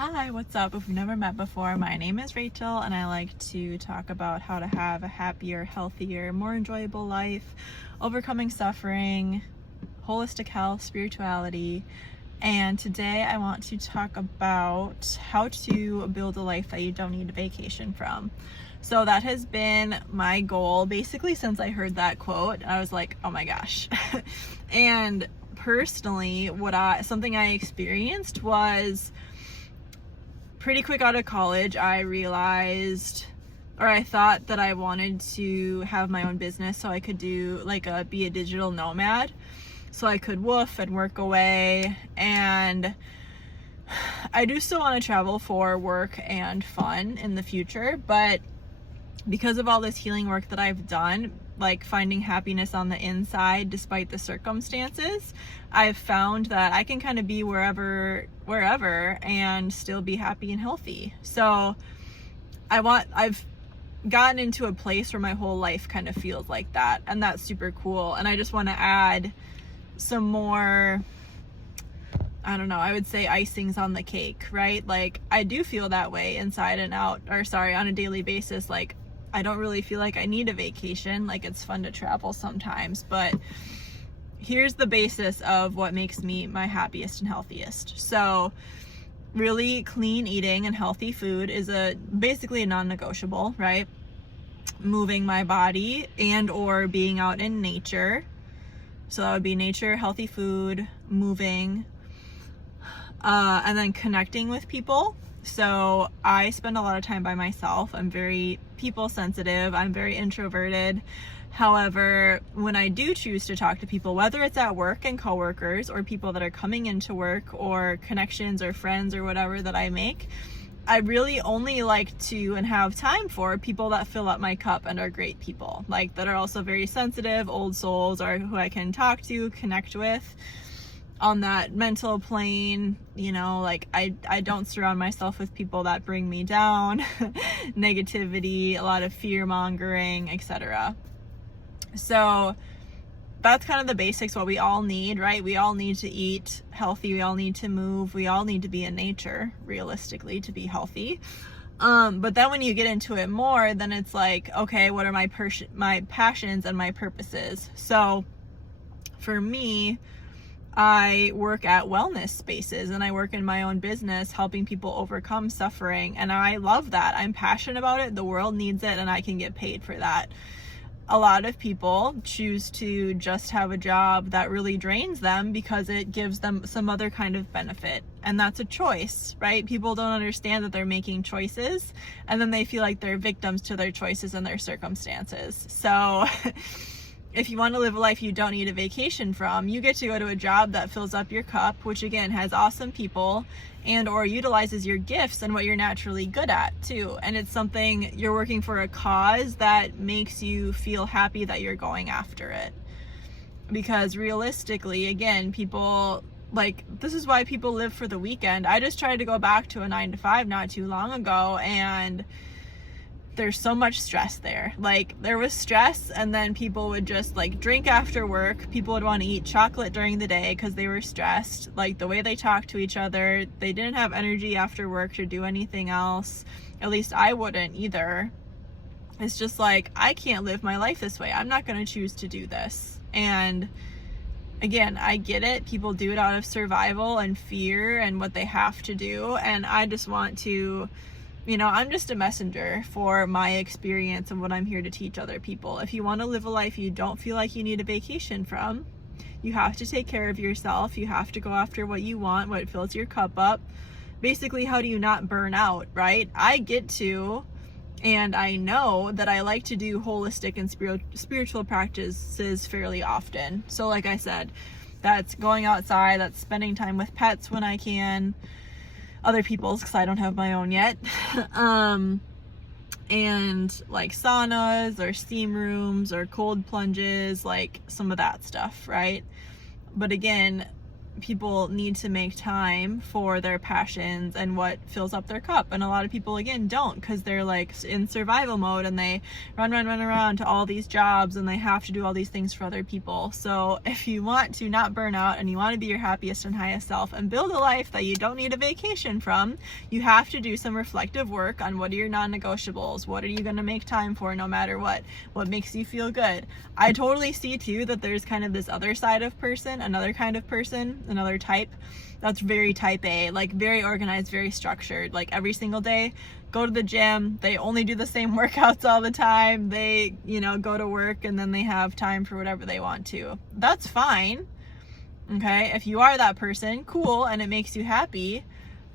Hi, what's up? If we've never met before, my name is Rachel and I like to talk about how to have a happier, healthier, more enjoyable life, overcoming suffering, holistic health, spirituality. And today I want to talk about how to build a life that you don't need a vacation from. So that has been my goal basically since I heard that quote. I was like, oh my gosh. And personally, something I experienced was pretty quick out of college. I thought that I wanted to have my own business so I could be a digital nomad, so I could woof and work away. And I do still want to travel for work and fun in the future, but because of all this healing work that I've done, like finding happiness on the inside despite the circumstances, I've found that I can kind of be wherever and still be happy and healthy. So I've gotten into a place where my whole life kind of feels like that, and that's super cool. And I just want to add some more, I would say icings on the cake, right? Like, I do feel that way inside and out, on a daily basis. Like, I don't really feel like I need a vacation. Like, it's fun to travel sometimes, but here's the basis of what makes me my happiest and healthiest. So really clean eating and healthy food is basically a non-negotiable, right? Moving my body and or being out in nature. So that would be nature, healthy food, moving, and then connecting with people. So I spend a lot of time by myself. I'm very people sensitive. I'm very introverted. However, when I do choose to talk to people, whether it's at work and coworkers or people that are coming into work or connections or friends or whatever that I make, I really only like to and have time for people that fill up my cup and are great people, like that are also very sensitive, old souls, or who I can talk to, connect with on that mental plane. Like I don't surround myself with people that bring me down, negativity, a lot of fear mongering, etc. So that's kind of the basics, what we all need, right? We all need to eat healthy. We all need to move. We all need to be in nature, realistically, to be healthy. But then when you get into it more, then it's like, okay, what are my passions and my purposes? So for me, I work at wellness spaces and I work in my own business helping people overcome suffering. And I love that. I'm passionate about it. The world needs it and I can get paid for that. A lot of people choose to just have a job that really drains them because it gives them some other kind of benefit. And that's a choice, right? People don't understand that they're making choices, and then they feel like they're victims to their choices and their circumstances. So if you want to live a life you don't need a vacation from, you get to go to a job that fills up your cup, which again has awesome people and or utilizes your gifts and what you're naturally good at too. And it's something you're working for, a cause that makes you feel happy that you're going after it. Because realistically, again, people, like, this is why people live for the weekend. I just tried to go back to a 9-to-5 not too long ago, and there's so much stress there. Like, there was stress, and then people would just like drink after work. People would want to eat chocolate during the day because they were stressed. Like, the way they talked to each other, they didn't have energy after work to do anything else. At least I wouldn't either. It's just like, I can't live my life this way. I'm not going to choose to do this. And again, I get it. People do it out of survival and fear and what they have to do. And I just want to, I'm just a messenger for my experience and what I'm here to teach other people. If you want to live a life you don't feel like you need a vacation from, you have to take care of yourself. You have to go after what you want, what fills your cup up. Basically, how do you not burn out, right? I get to, and I know that I like to do holistic and spiritual practices fairly often. So like I said, that's going outside, that's spending time with pets when I can, other people's, because I don't have my own yet. And like saunas or steam rooms or cold plunges, like some of that stuff, right? But again, people need to make time for their passions and what fills up their cup. And a lot of people, again, don't, because they're like in survival mode and they run around to all these jobs and they have to do all these things for other people. So if you want to not burn out and you want to be your happiest and highest self and build a life that you don't need a vacation from, you have to do some reflective work on what are your non-negotiables. What are you going to make time for no matter what makes you feel good. I totally see too that there's kind of this other side of person, another kind of person, another type that's very type A, like very organized, very structured, like every single day go to the gym, they only do the same workouts all the time, they, you know, go to work and then they have time for whatever they want to. That's fine. Okay, if you are that person, cool, and it makes you happy.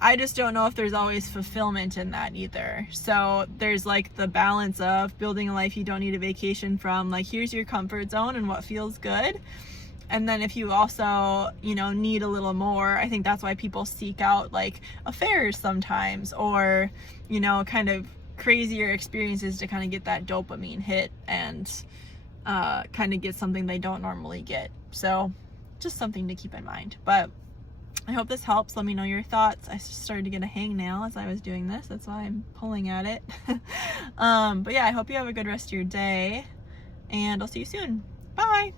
I just don't know if there's always fulfillment in that either. So there's like the balance of building a life you don't need a vacation from, like here's your comfort zone and what feels good. And then if you also, you know, need a little more, I think that's why people seek out like affairs sometimes, or, you know, kind of crazier experiences to kind of get that dopamine hit and kind of get something they don't normally get. So just something to keep in mind. But I hope this helps. Let me know your thoughts. I just started to get a hangnail as I was doing this. That's why I'm pulling at it. But yeah, I hope you have a good rest of your day, and I'll see you soon. Bye.